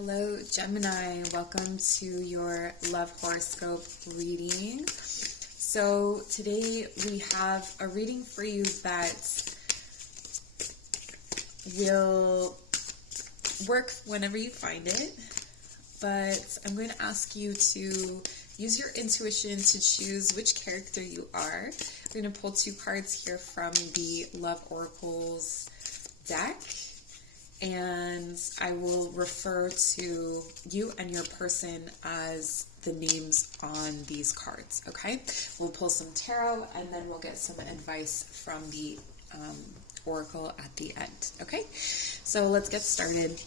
Hello, Gemini. Welcome to your love horoscope reading. So today we have a reading for you that will work whenever you find it, but I'm going to ask you to use your intuition to choose which character you are. We're going to pull two cards here from the Love Oracles deck, and I will refer to you and your person as the names on these cards, okay? We'll pull some tarot, and then we'll get some advice from the oracle at the end, okay? So let's get started.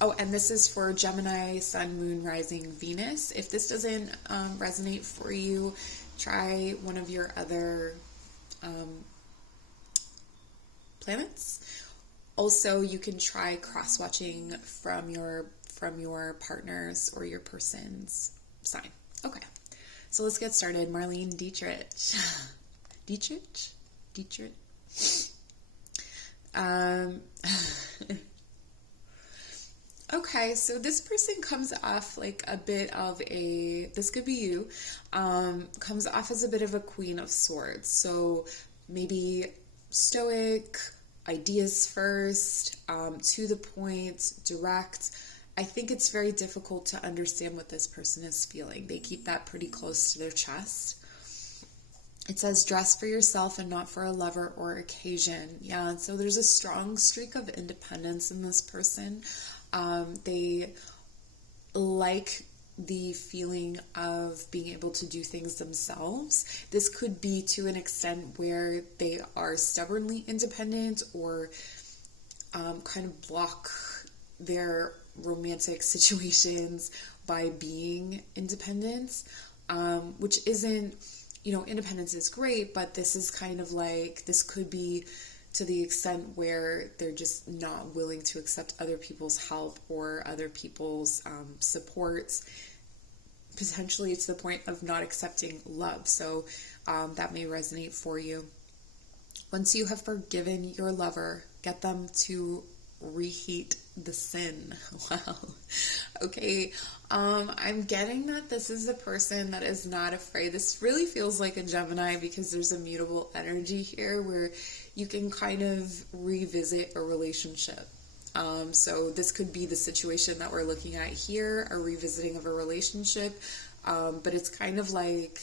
Oh, and this is for Gemini, Sun, Moon, Rising, Venus. If this doesn't resonate for you, try one of your other planets. Also, you can try cross-watching from your partner's or your person's sign. Okay, so let's get started. Marlene, Dietrich. Dietrich? Okay, so this person comes off like a bit of this could be you, comes off as a bit of a Queen of Swords. So maybe stoic, ideas first, to the point, direct. I think it's very difficult to understand what this person is feeling. They keep that pretty close to their chest. It says, dress for yourself and not for a lover or occasion. Yeah, so there's a strong streak of independence in this person. They like the feeling of being able to do things themselves. This could be to an extent where they are stubbornly independent or kind of block their romantic situations by being independent, which isn't, independence is great, but this is kind of like, this could be to the extent where they're just not willing to accept other people's help or other people's support. Potentially it's the point of not accepting love. So that may resonate for you. Once you have forgiven your lover, get them to reheat the sin. Wow. Okay. I'm getting that this is a person that is not afraid. This really feels like a Gemini because there's a mutable energy here where you can kind of revisit a relationship. So this could be the situation that we're looking at here, a revisiting of a relationship. But it's kind of like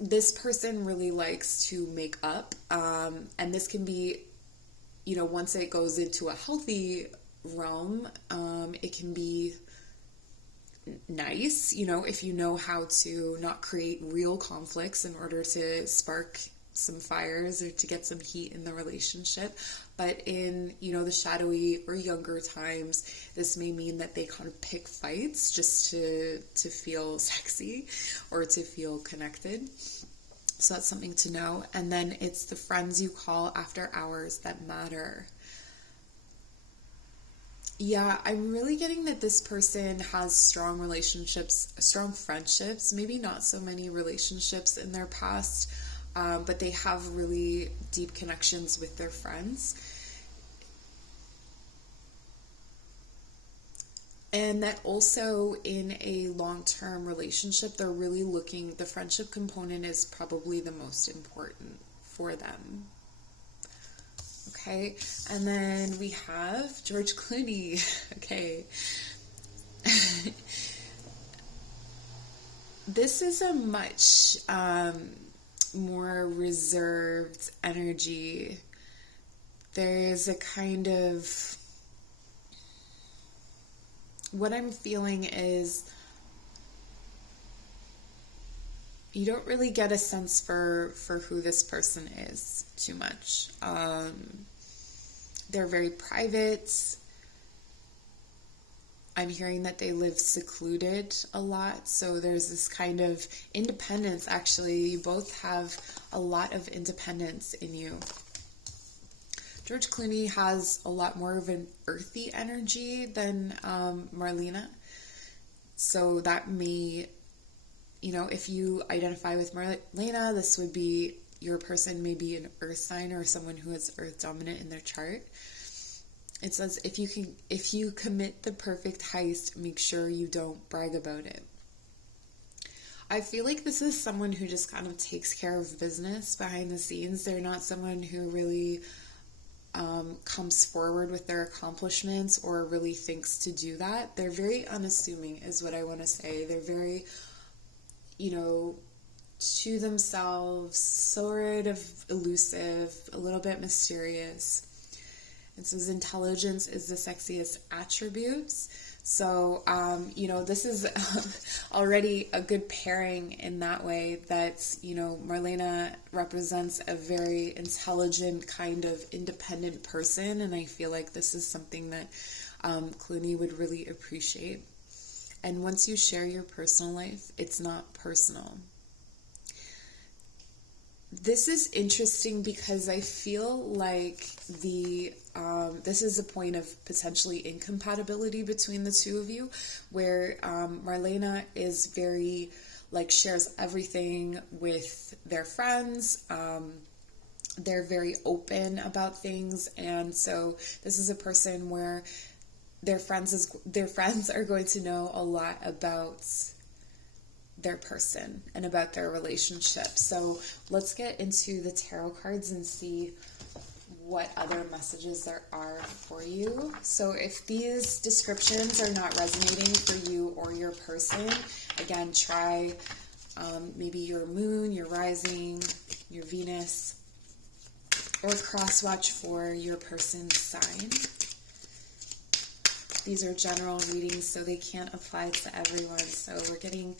this person really likes to make up. And this can be, once it goes into a healthy realm, it can be nice, if you know how to not create real conflicts in order to spark some fires or to get some heat in the relationship. But in, the shadowy or younger times, this may mean that they kind of pick fights just to feel sexy or to feel connected. So that's something to know. And then it's the friends you call after hours that matter. Yeah, I'm really getting that this person has strong relationships, strong friendships, maybe not so many relationships in their past, but they have really deep connections with their friends. And that also in a long-term relationship, they're really looking, the friendship component is probably the most important for them. Okay, and then we have George Clooney. Okay. This is a much more reserved energy. There is a kind of, what I'm feeling is you don't really get a sense for who this person is too much. They're very private. I'm hearing that they live secluded a lot. So there's this kind of independence. Actually, you both have a lot of independence in you. George Clooney has a lot more of an earthy energy than Marlene. So that may, if you identify with Marlene, this would be your person may be an earth sign or someone who is earth dominant in their chart. It says, if you commit the perfect heist, make sure you don't brag about it. I feel like this is someone who just kind of takes care of business behind the scenes. They're not someone who really comes forward with their accomplishments or really thinks to do that. They're very unassuming is what I want to say. They're very, to themselves, sort of elusive, a little bit mysterious. It says intelligence is the sexiest attributes. So, this is already a good pairing in that way that, Marlene represents a very intelligent, kind of independent person. And I feel like this is something that Clooney would really appreciate. And once you share your personal life, it's not personal. This is interesting because I feel like this is a point of potentially incompatibility between the two of you, where Marlene is very, shares everything with their friends. They're very open about things, and so this is a person where their friends are going to know a lot about their person and about their relationship. So let's get into the tarot cards and see what other messages there are for you. So if these descriptions are not resonating for you or your person, again, try maybe your moon, your rising, your Venus, or cross-watch for your person's sign. These are general readings, so they can't apply to everyone. So we're getting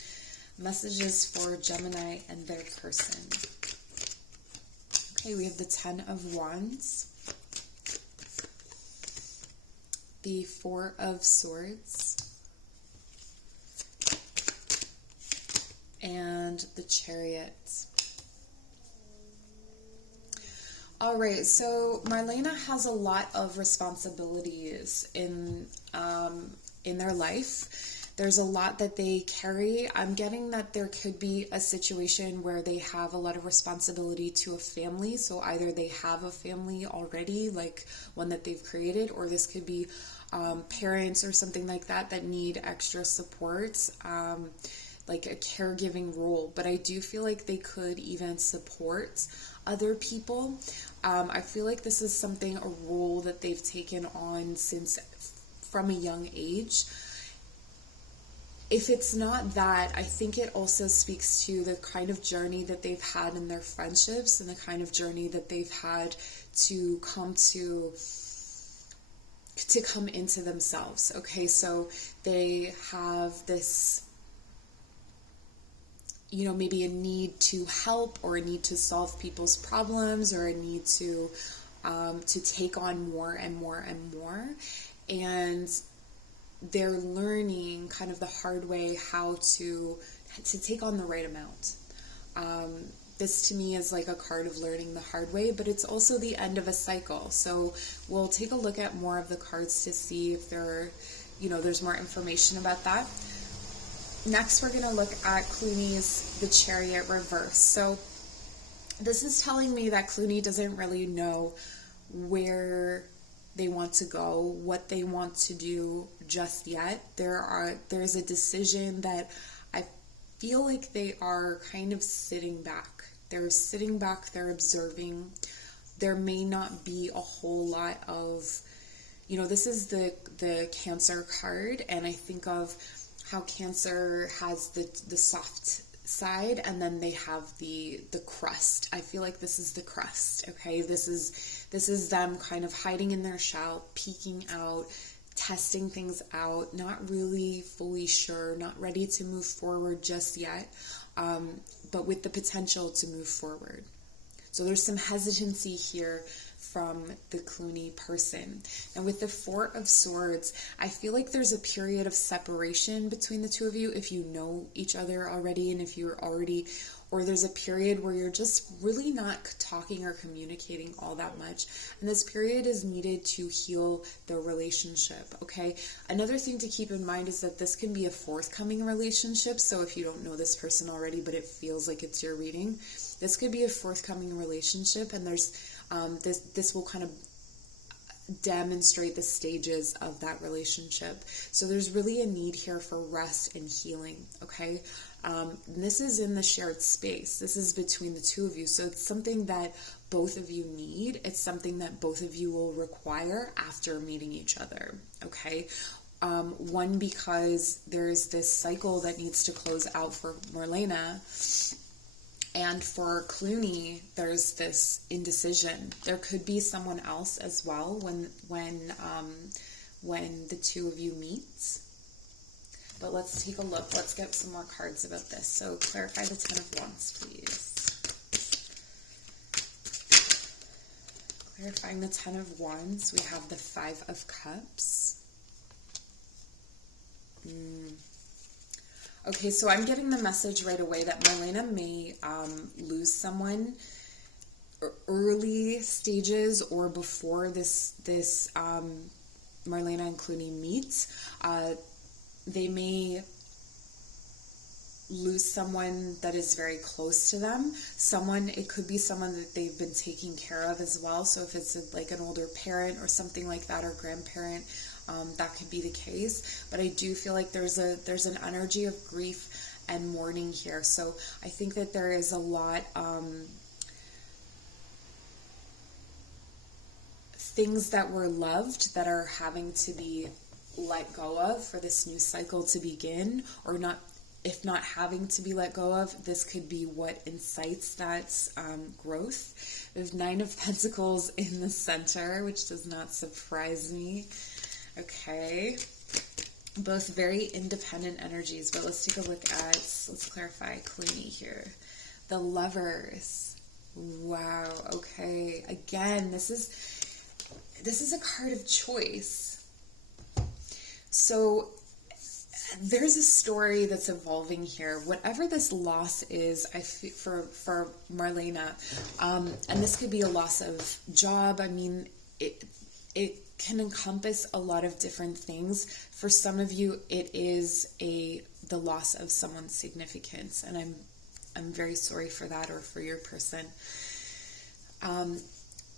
messages for Gemini and their person. Okay, we have the 10 of Wands, the 4 of Swords, and the Chariot. All right, so Marlene has a lot of responsibilities in their life. There's a lot that they carry. I'm getting that there could be a situation where they have a lot of responsibility to a family. So either they have a family already, like one that they've created, or this could be parents or something like that that need extra support, like a caregiving role. But I do feel like they could even support other people. I feel like this is a role that they've taken on from a young age. If it's not that, I think it also speaks to the kind of journey that they've had in their friendships and the kind of journey that they've had to come into themselves. Okay, so they have this, maybe a need to help or a need to solve people's problems or a need to take on more and more and more. And they're learning kind of the hard way how to take on the right amount. This to me is like a card of learning the hard way, but it's also the end of a cycle. So we'll take a look at more of the cards to see if there's more information about that. Next, we're going to look at Clooney's The Chariot reverse. So this is telling me that Clooney doesn't really know where they want to go, what they want to do just yet. There's a decision that I feel like they are kind of sitting back. They're sitting back, they're observing. There may not be a whole lot of, this is the Cancer card, and I think of how Cancer has the soft side, and then they have the crust. I feel like this is the crust. Okay, this is them kind of hiding in their shell, peeking out, testing things out, not really fully sure, not ready to move forward just yet, but with the potential to move forward. So there's some hesitancy here from the Clooney person. And with the 4 of Swords, I feel like there's a period of separation between the two of you if you know each other already, and if you're already, or there's a period where you're just really not talking or communicating all that much. And this period is needed to heal the relationship, okay? Another thing to keep in mind is that this can be a forthcoming relationship. So if you don't know this person already, but it feels like it's your reading, this could be a forthcoming relationship, and there's this will kind of demonstrate the stages of that relationship. So there's really a need here for rest and healing, okay? This is in the shared space. This is between the two of you. So it's something that both of you need. It's something that both of you will require after meeting each other, okay? One, because there's this cycle that needs to close out for Marlene, and for Clooney, there's this indecision. There could be someone else as well when the two of you meet. But let's take a look. Let's get some more cards about this. So clarify the Ten of Wands, please. Clarifying the Ten of Wands, we have the Five of Cups. Okay, so I'm getting the message right away that Marlene may lose someone early stages or before this Marlene and Clooney meet. They may lose someone that is very close to them. It could be someone that they've been taking care of as well. So if it's like an older parent or something like that, or grandparent, that could be the case. But I do feel like there's an energy of grief and mourning here. So I think that there is a lot things that were loved that are having to be let go of for this new cycle to begin, or not. If not having to be let go of, this could be what incites that growth. There's Nine of Pentacles in the center, which does not surprise me. Okay. Both very independent energies, but let's take a look at, let's clarify Clooney here. The Lovers. Wow. Okay. Again, this is a card of choice. So there's a story that's evolving here. Whatever this loss is, I feel for Marlene, and this could be a loss of job. I mean, it can encompass a lot of different things. For some of you, it is the loss of someone's significance, and I'm very sorry for that, or for your person.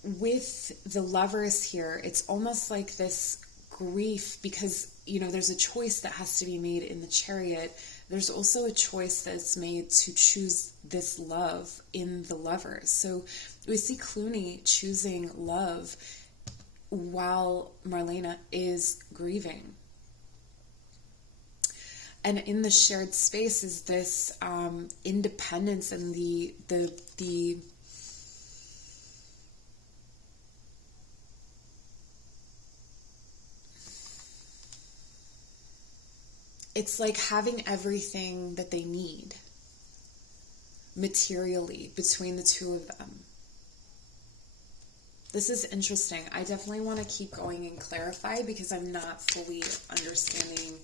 With the Lovers here, it's almost like this grief, because there's a choice that has to be made in the Chariot. There's also a choice that's made to choose this love in the Lovers. So we see Clooney choosing love while Marlene is grieving. And in the shared space is this independence and the it's like having everything that they need materially between the two of them. This is interesting. I definitely want to keep going and clarify, because I'm not fully understanding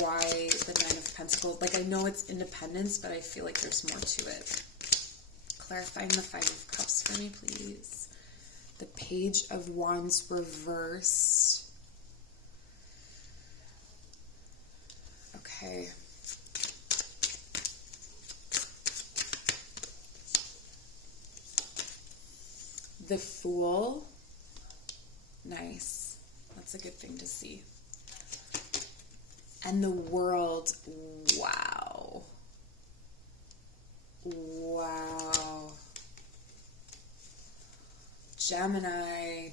why the Nine of Pentacles. Like, I know it's independence, but I feel like there's more to it. Clarifying the Five of Cups for me, please. The Page of Wands reversed. Okay. The Fool. Nice. That's a good thing to see. And the World. Wow. Wow. Gemini.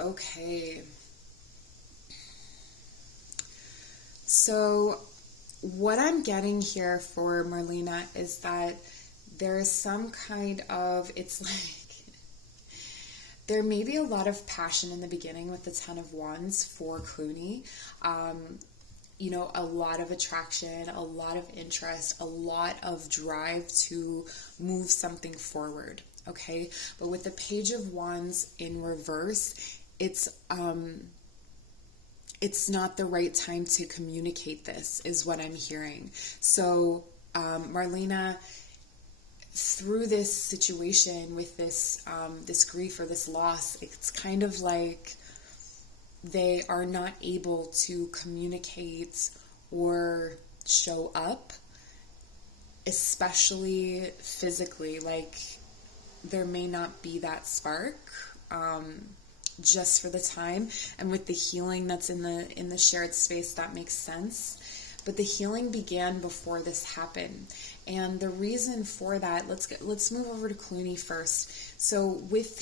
Okay. So what I'm getting here for Marlene is that there is some kind of, it's like, there may be a lot of passion in the beginning with the Ten of Wands for Clooney. A lot of attraction, a lot of interest, a lot of drive to move something forward, okay? But with the Page of Wands in reverse, it's not the right time to communicate this, is what I'm hearing. So, Marlene, through this situation with this grief or this loss, it's kind of like they are not able to communicate or show up, especially physically. Like, there may not be that spark, just for the time, and with the healing that's in the shared space, that makes sense. But the healing began before this happened. And the reason for that, let's move over to Clooney first. So with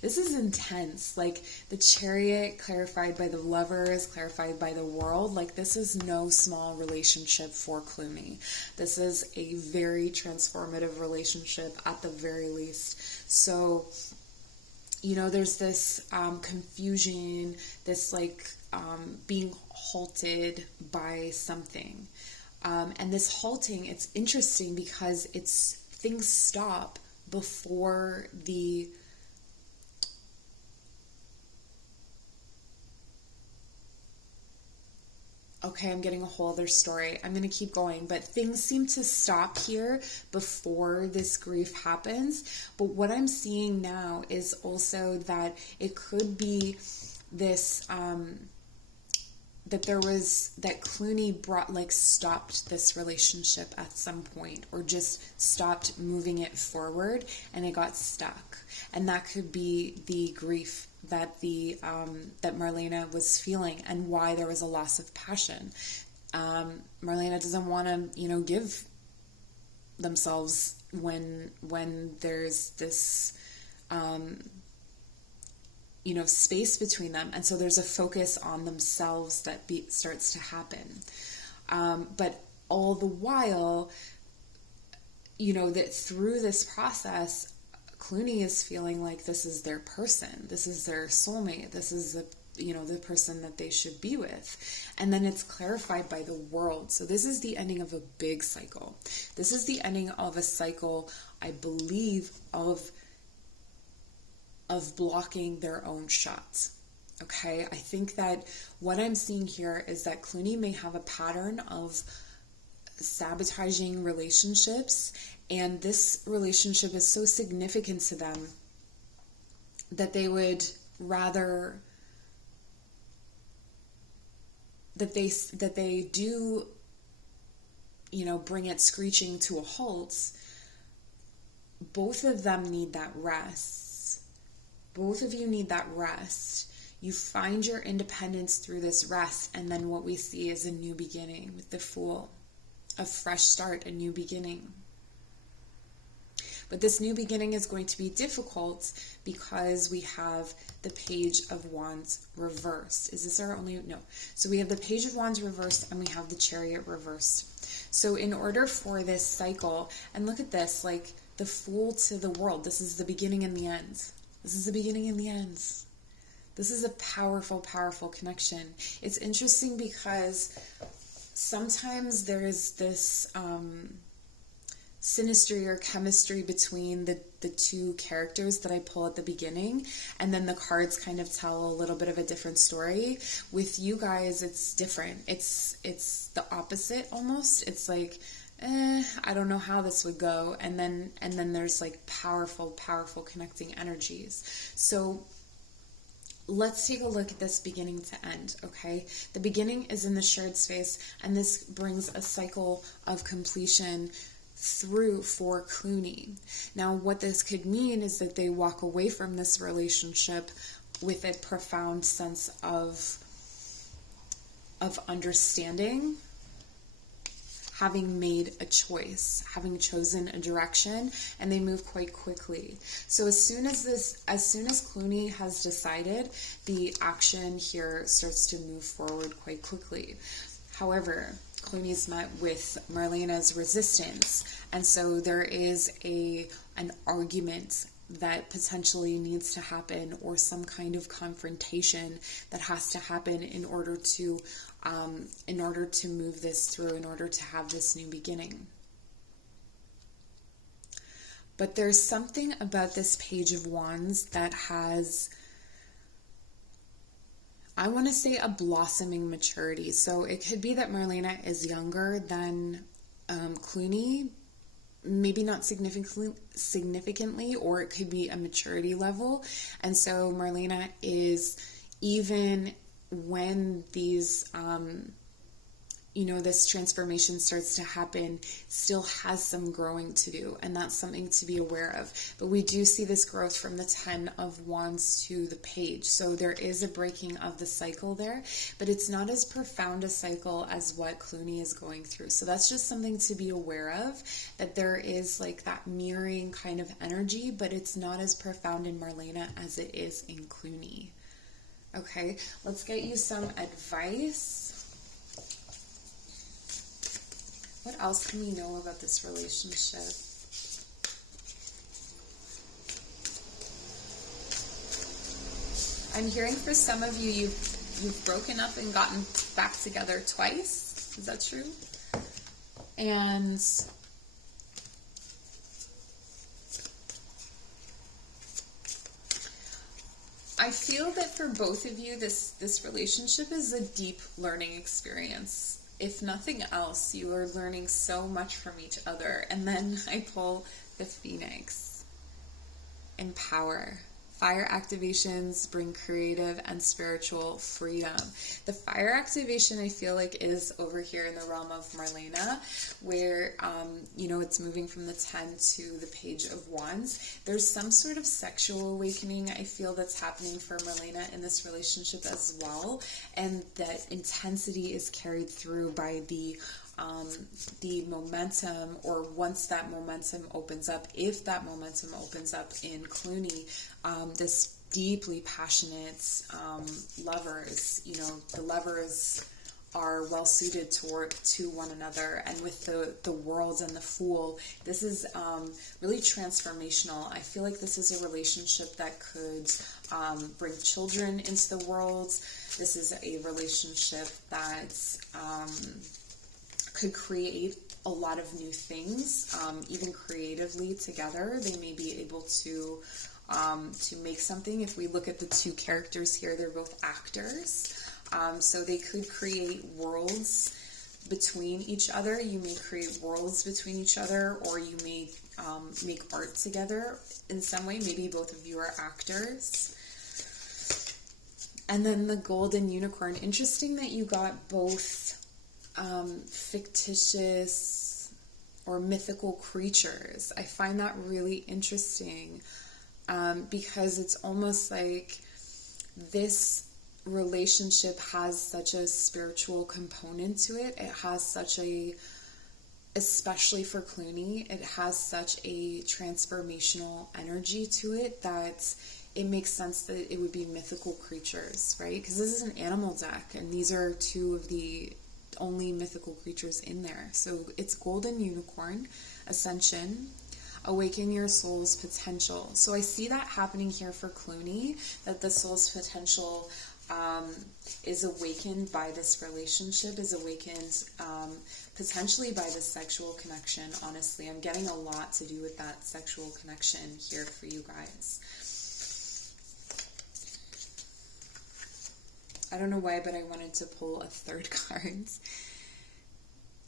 this is intense. Like the Chariot clarified by the Lovers, clarified by the World. Like this is no small relationship for Clooney. This is a very transformative relationship at the very least. So, you know, there's this confusion, this like being halted by something. And this halting, it's interesting because things stop before the okay, I'm getting a whole other story. I'm going to keep going, but things seem to stop here before this grief happens. But what I'm seeing now is also that it could be this, that Clooney stopped this relationship at some point, or just stopped moving it forward, and it got stuck. And that could be the grief that that Marlene was feeling, and why there was a loss of passion. Marlene doesn't want to, give themselves when there's this, space between them. And so there's a focus on themselves that starts to happen. But all the while, that through this process, Clooney is feeling like this is their person, this is their soulmate, this is the person that they should be with. And then it's clarified by the World. So this is the ending of a big cycle. This is the ending of a cycle, I believe, of blocking their own shots. Okay, I think that what I'm seeing here is that Clooney may have a pattern of sabotaging relationships, and this relationship is so significant to them that they would rather that they do bring it screeching to a halt. Both of them need that rest. Both of you need that rest. You find your independence through this rest, and then what we see is a new beginning with the Fool. A fresh start, a new beginning. But this new beginning is going to be difficult because we have the Page of Wands reversed. Is this our only? No. So we have the Page of Wands reversed, and we have the Chariot reversed. So in order for this cycle, and look at this, like the Fool to the World, this is the beginning and the end. This is the beginning and the end. This is a powerful, powerful connection. It's interesting because sometimes there is this synastry or chemistry between the two characters that I pull at the beginning, and then the cards kind of tell a little bit of a different story. With you guys, it's different. It's the opposite almost. It's like, I don't know how this would go, and then there's like powerful, powerful connecting energies. So let's take a look at this beginning to end, okay? The beginning is in the shared space, and this brings a cycle of completion through for Clooney. Now, what this could mean is that they walk away from this relationship with a profound sense of understanding, having made a choice, having chosen a direction, and they move quite quickly. So as soon as Clooney has decided, the action here starts to move forward quite quickly. However, Clooney's met with Marlene's resistance, and so there is an argument that potentially needs to happen, or some kind of confrontation that has to happen in order to move this through, in order to have this new beginning. But there's something about this Page of Wands that has, I want to say, a blossoming maturity. So it could be that Marlene is younger than Clooney, maybe not significantly, or it could be a maturity level. And so Marlene is, even when these this transformation starts to happen, still has some growing to do, and that's something to be aware of. But we do see this growth from the 10 of Wands to the Page, so there is a breaking of the cycle there, but it's not as profound a cycle as what Clooney is going through. So that's just something to be aware of, that there is like that mirroring kind of energy, but it's not as profound in Marlene as it is in Clooney. Okay, let's get you some advice. What else can we know about this relationship? I'm hearing for some of you, you've broken up and gotten back together twice. Is that true? And I feel that for both of you, this relationship is a deep learning experience. If nothing else, you are learning so much from each other. And then I pull the Phoenix. Empower. Fire activations bring creative and spiritual freedom. The fire activation, I feel like, is over here in the realm of Marlene, where, it's moving from the 10 to the Page of Wands. There's some sort of sexual awakening, I feel, that's happening for Marlene in this relationship as well. And that intensity is carried through by the momentum, or once that momentum opens up, if that momentum opens up in Clooney, this deeply passionate lovers, the lovers are well suited to one another. And with the World and the Fool, this is really transformational. I feel like this is a relationship that could bring children into the world. This is a relationship that could create a lot of new things, even creatively together. They may be able to make something. If we look at the two characters here, they're both actors. So they could create worlds between each other. You may create worlds between each other, or you may make art together in some way. Maybe both of you are actors. And then the Golden Unicorn. Interesting that you got both fictitious or mythical creatures. I find that really interesting, because it's almost like this relationship has such a spiritual component to it. It has such a, especially for Clooney, it has such a transformational energy to it that it makes sense that it would be mythical creatures, right? Because this is an animal deck, and these are two of the only mythical creatures in there. So it's Golden Unicorn, Ascension, awaken your soul's potential. So I see that happening here for Clooney, that the soul's potential is awakened by this relationship, is awakened potentially by the sexual connection. Honestly, I'm getting a lot to do with that sexual connection here for you guys. I don't know why, but I wanted to pull a third card.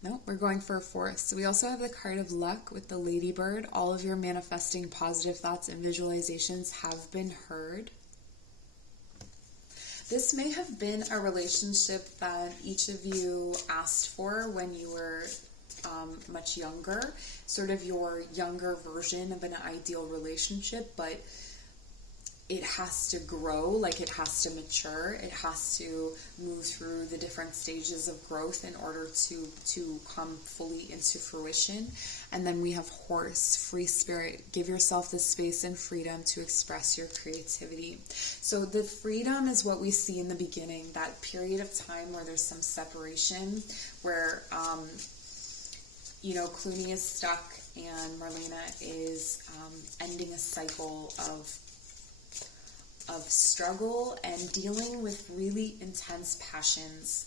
No, we're going for a fourth. So we also have the card of luck with the ladybird. All of your manifesting positive thoughts and visualizations have been heard. This may have been a relationship that each of you asked for when you were much younger, sort of your younger version of an ideal relationship, but it has to grow, like it has to mature, it has to move through the different stages of growth in order to come fully into fruition. And then we have horse, free spirit. Give yourself the space and freedom to express your creativity. So the freedom is what we see in the beginning, that period of time where there's some separation, where Clooney is stuck and Marlene is ending a cycle of struggle and dealing with really intense passions,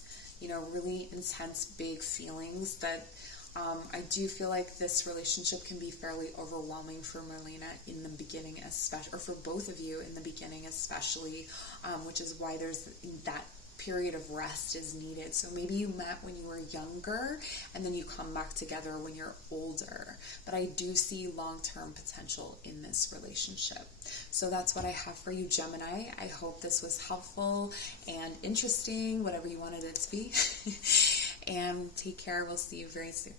really intense big feelings that I do feel like this relationship can be fairly overwhelming for Marlene in the beginning, especially, or for both of you in the beginning especially, which is why there's that period of rest is needed. So maybe you met when you were younger and then you come back together when you're older. But I do see long-term potential in this relationship. So that's what I have for you, Gemini. I hope this was helpful and interesting, whatever you wanted it to be. and take care. We'll see you very soon.